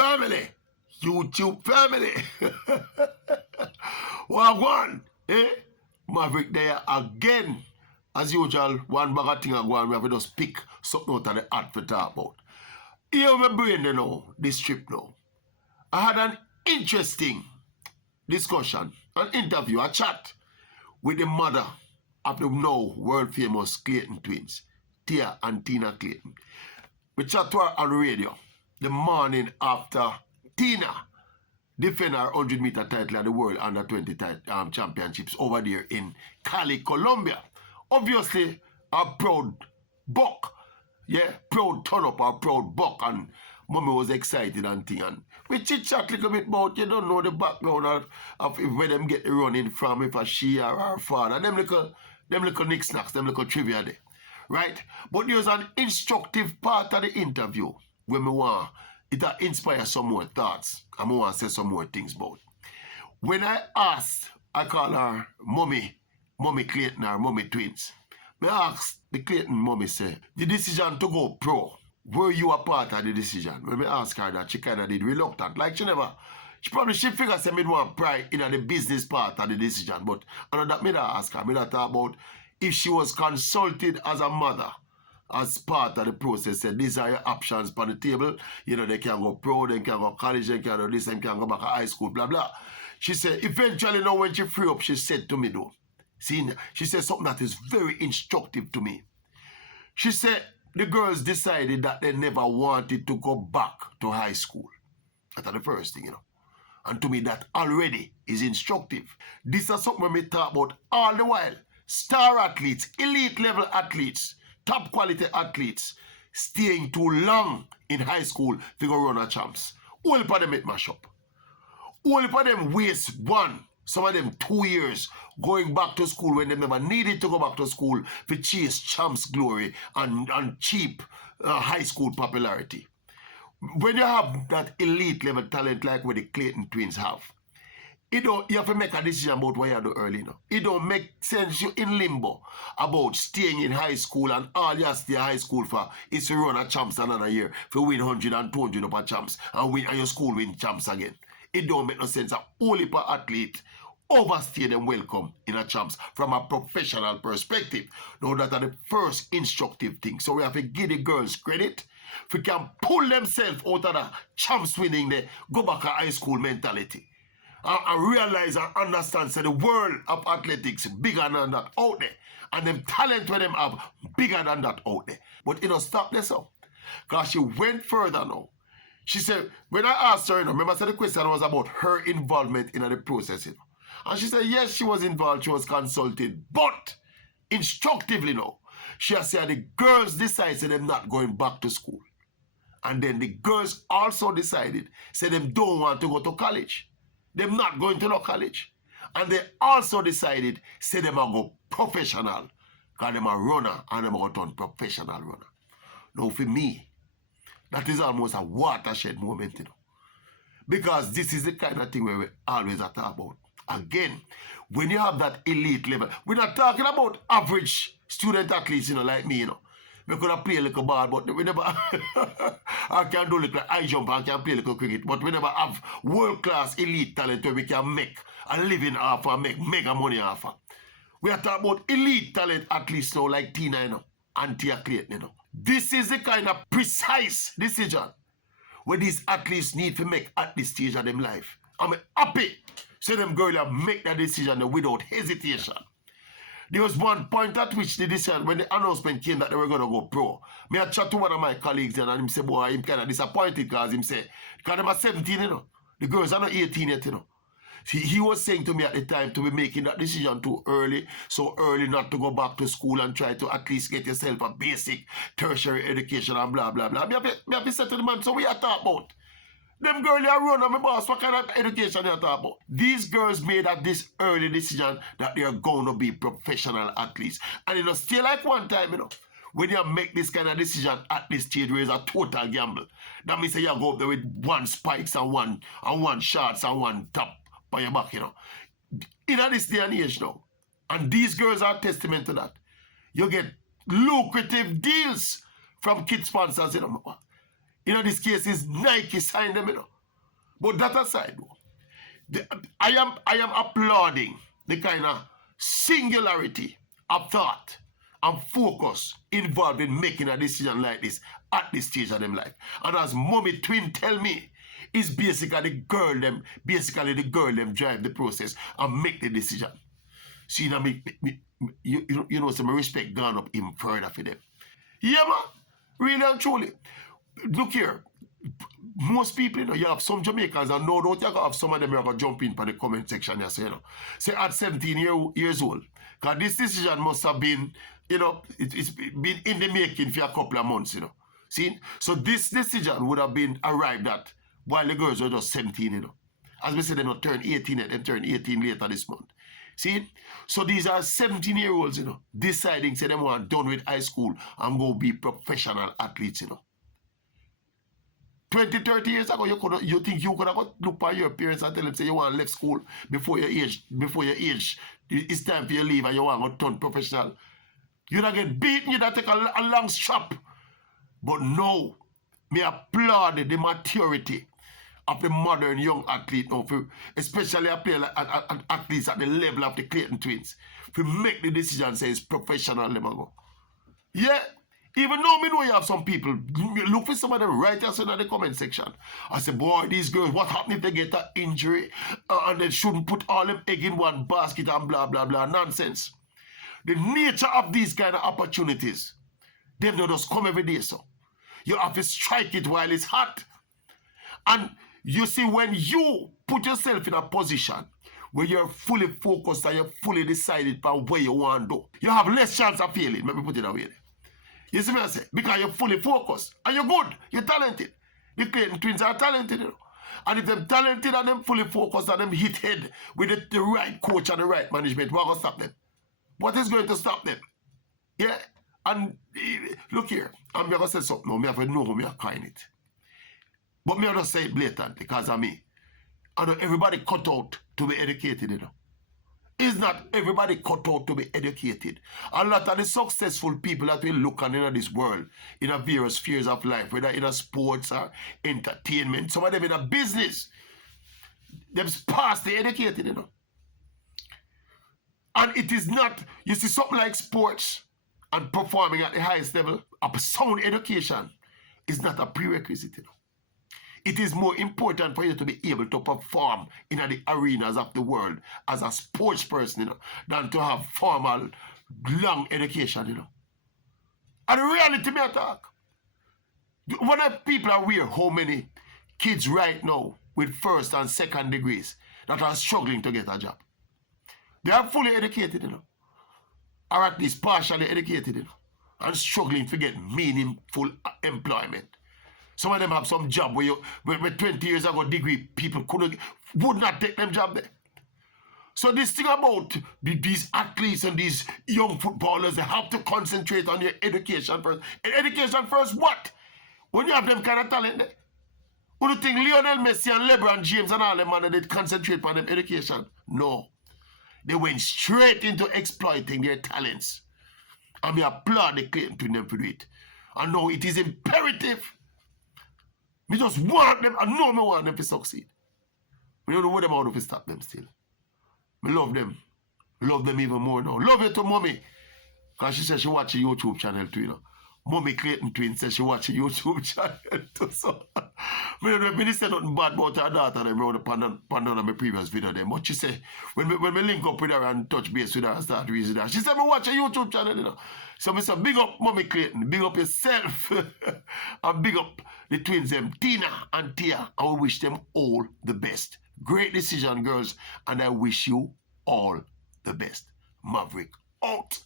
family. YouTube family. Wagwan. Eh? Maverick there again. As usual, one bag of thing I go and we have to just pick something out of the hat to talk about. Here my brain, you know, this trip now. I had an interesting discussion, an interview, a chat with the mother of the now world famous Clayton twins, Tia and Tina Clayton. We chat to her on radio the morning after Tina defend her 100-meter title at the World Under 20 Championships over there in Cali, Colombia. Obviously, a proud buck. Yeah, proud turn up, a proud buck, and mommy was excited and thing. And we chit-chat a little bit about, you don't know the background of where them get the running from, if a she or her father. Them little knickknacks, them little trivia there. Right? But there's an instructive part of the interview where me want it inspire some more thoughts. I want to say some more things about. When I asked, I call her Mommy Clayton or Mommy Twins. I asked the Clayton mommy, say, the decision to go pro, were you a part of the decision? When I asked her that, she kind of did reluctant. Like she figured say me want pride in the business part of the decision. But that me ask her, me talk about if she was consulted as a mother, as part of the process, said these are your options on the table. You know, they can go pro, they can go college, they can do this, they can go back to high school, blah, blah. She said, eventually now when she free up, she said to me though, see, she said something that is very instructive to me. She said the girls decided that they never wanted to go back to high school. That's the first thing, you know. And to me, that already is instructive. This is something we talk about all the while. Star athletes, elite level athletes, top quality athletes, staying too long in high school to go run a champs. All of them it mash up. All of them waste one. Some of them 2 years going back to school when they never needed to go back to school to chase champs glory and cheap high school popularity. When you have that elite level talent like what the Clayton twins have, you have to make a decision about what you do early now. It don't make sense you're in limbo about staying in high school and all you stay in high school for is to run a champs another year, for win 100 and 200 up a champs and your school win champs again. It don't make no sense. A whole heap of athlete overstay them welcome in a champs from a professional perspective. Now that are the first instructive thing. So we have to give the girls credit. If we can pull themselves out of the champs winning, they go back to high school mentality. And realize and understand that the world of athletics bigger than that out there. And them talent where them have bigger than that out there. But it don't stop there so. Because she went further now. She said, when I asked her, remember I said the question was about her involvement in the process, And she said, yes, she was involved, she was consulted, but instructively now, she has said the girls decided them not going back to school. And then the girls also decided, said them don't want to go to college. Them not going to no college. And they also decided, say them are go professional. Because them are runner and them are turn professional runner. Now for me, that is almost a watershed moment, Because this is the kind of thing where we always talk about. Again, when you have that elite level, we're not talking about average student athletes, like me, We could have played a little ball, but we never I can do a little high jump, I can play a little cricket, but we never have world-class elite talent where we can make a living off and make mega money off. We are talking about elite talent athletes now like Tina, and Tia Clayton, This is the kind of precise decision where these athletes need to make at this stage of them life. I'm happy so them girls make that decision without hesitation. There was one point at which the decision, when the announcement came that they were going to go pro, me I chat to one of my colleagues and him say, boy, I'm kind of disappointed because him say, because them are 17, The girls are not 18 yet, He was saying to me at the time to be making that decision too early, so early not to go back to school and try to at least get yourself a basic tertiary education and blah, blah, blah. Me have to say to the man, so we are talking about. Them girls are run on my boss, what kind of education they are talking about? These girls made at this early decision that they are going to be professional athletes. And stay like one time, when you make this kind of decision at this stage where it's a total gamble, that means you go up there with one spikes and one shots and one top by your back, In this day and age now, and these girls are testament to that. You get lucrative deals from kid sponsors, In this case, is Nike signed them, you know. But that aside, I am applauding the kind of singularity of thought and focus involved in making a decision like this at this stage of them life. And as mommy twin tell me, it's basically the girl them drive the process and make the decision. See, now you know, some respect gone up even further for them. Yeah, man. Really and truly. Look here. Most people, you know, you have some Jamaicans, and no doubt you have some of them who are going to jump in for the comment section and say, you know, say at 17 years old. Because this decision must have been, you know, it's been in the making for a couple of months, you know. See? So this decision would have been arrived at while the girls were just 17, you know. As we said, they not turn 18 yet, they turn 18 later this month. See? So these are 17-year-olds, you know, deciding, say, them want done with high school and go be professional athletes, you know. 20, 30 years ago, you think you could have look by your parents and tell them, say, you want to left school before your age, it's time for you to leave and you want to turn professional. You'd have get beaten, you'd have take a long strap. But no, me applaud the maturity of the modern young athlete now, especially a player like athletes at the level of the Clayton twins, to make the decision, say, it's professional, let me go. Yeah. Even though me know you have some people, look for some of them right in the comment section. I say, boy, these girls, what happens if they get an injury and they shouldn't put all them egg in one basket and blah, blah, blah, nonsense. The nature of these kind of opportunities, they don't just come every day, so. You have to strike it while it's hot. And you see, when you put yourself in a position where you're fully focused and you're fully decided about where you want to go, you have less chance of failing. Let me put it that way. You see what I say? Because you're fully focused. And you're good. You're talented. The Clayton twins are talented, you know. And if they're talented and them fully focused and them hit head with the right coach and the right management, what going to stop them? What is going to stop them? Yeah? And look here. I'm going to say something now. I have to know how I'm calling it. But me just say it blatantly because of me. I know everybody cut out to be educated, you know. It's not everybody cut out to be educated. A lot of the successful people that we look at in this world, in a various spheres of life, whether in a sports or entertainment, some of them in a business, them's past the educated, you know. And it is not, you see, something like sports and performing at the highest level, a sound education is not a prerequisite, you know. It is more important for you to be able to perform in the arenas of the world as a sports person, you know, than to have formal, long education, you know. And the reality me talk. When people are aware how many kids right now with first and second degrees that are struggling to get a job. They are fully educated, you know. Or at least partially educated, you know. And struggling to get meaningful employment. Some of them have some job where 20 years ago degree people would not take them job there. So this thing about these athletes and these young footballers, they have to concentrate on your education first. And education first what? When you have them kind of talent there. Who do you think Lionel Messi and LeBron James and all them man they concentrate on them education? No. They went straight into exploiting their talents. And we applaud the Clayton to them to do it. And now it is imperative. We just want them, I know me want them to succeed. We don't know what them out to stop them still. We love them. Love them even more now. Love you to mommy. Because she said she watch a YouTube channel too, you know. Mommy Clayton Twin says she watch a YouTube channel too. So, I didn't say nothing bad about her daughter them around the pandan on my previous video them. But she said, when we link up with her and touch base with her and start reasoning her, she said, me watch a YouTube channel, you know. So I said, big up Mommy Clayton, big up yourself, and big up the twins them, Tina and Tia. I wish them all the best. Great decision, girls, and I wish you all the best. Maverick out.